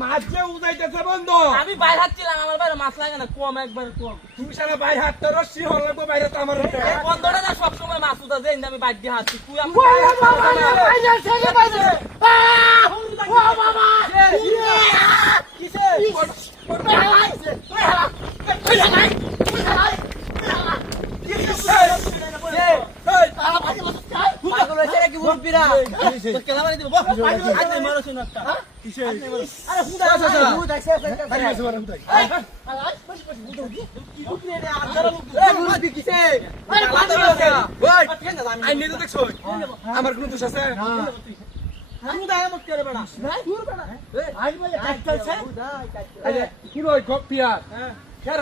মাছ যে উদাইতেছে বন্ধ। আমি বাইরে হাঁটছিলাম, আমার বাইরে মাছ লাগে না, কম একবার কম। তুমি সারা বাইরে হাঁটতে রশ্মি হল লাগবো বাইরে তো আমার বন্ধটা না সবসময় মাছ উঠা যে আমি বাইর দিয়ে হাঁটছি, তুই আমি আমার কোন দোষ আছে?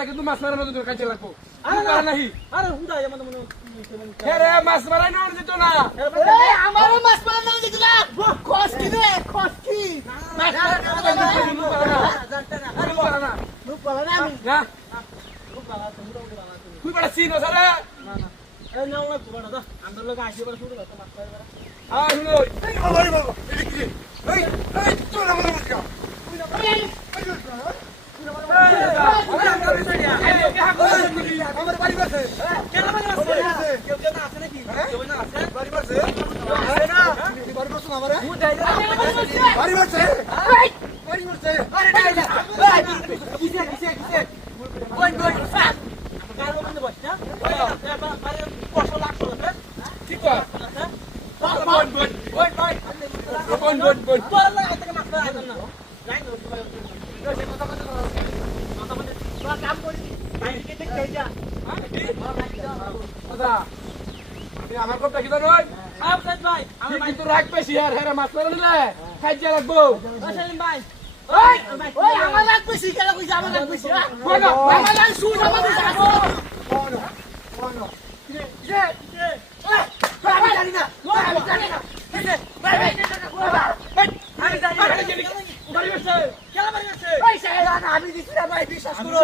কিন্তু মাছ মারার মতো কাজে লাগবো মাছ মারাই না যেত না আমারও মাছ পালা না দিলা খসকি রে খসকি মাছ পালা না আমি তুই বড় সিন সারা না এই নাও না কুবাড়া দা আমরা লোক আসি বড় শুরু করতে মাছ পাইবা হ্যাঁ শুনো এই বাবা এই এই তোর নাম বল কি আমার বাড়ি আছে কেন মানে আছে কেউ কেউ আছে নাকি কেউ না আছে বাড়ি আছে না বাড়ি আছে আমারে বাড়ি আছে বাড়ি আছে আরে কিসে কিসে কিসে ওই ফাক কারো বন্ধ বস না বাইরে কষ্ট লাগতো না কি কর বল তোর লাগা থেকে মাছ ধরা আইতাম না যাই না তোরা কাম করি বাইরে কেটে খেয়ে যা দাদা আমি আমার কথা কি জানো আফসাদ ভাই আমার ভাই কিন্তু রাখ পেছি আর হেরে মাছ মারা নিলে খাইতে লাগবো সেলিম ভাই ওই ওই আমার লাগবে শিকালা কইছে আমার লাগবে কোন আমার লাগ শুন আমার দিছে আমি জানি না আমি জানি না ওই সাহেবা আমি দিছি না ভাই বিশ্বাস করো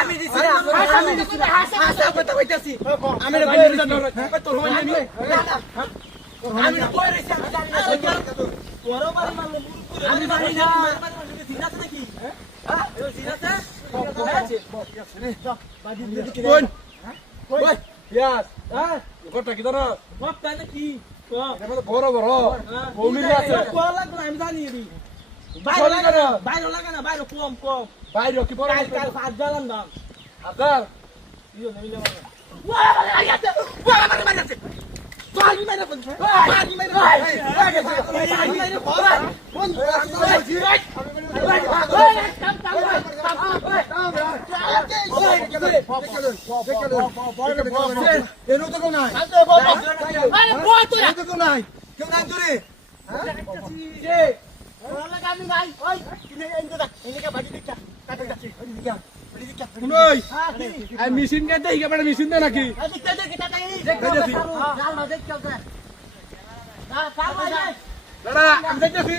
আমি দিছি না আমি দিছি না হাসা কথা কইতাছি আমি বাইরে যাবো তোর হয় আমি আমি কই রইছি আমি জানি না তোরও বাড়ি মারলো আমি জানি না জিনাত নাকি হ্যাঁ জিনাত কোন ওই ইয়াস হ্যাঁ কথা কি জানো বাপ তাই নাকি এটা বড় বড় ভূমির আছে কোয়া লাগলো আমি জানি রে চলে গেল বাইরে লাগে না বাইরে কম কম বাইরে কি বড় কাল কাল ফাজ জ্বালান দাম আদার ইও নইলে মানে মেশিন কে দেখি কেমন মেশিন দে নাকি দাদা আমি দেখতেছি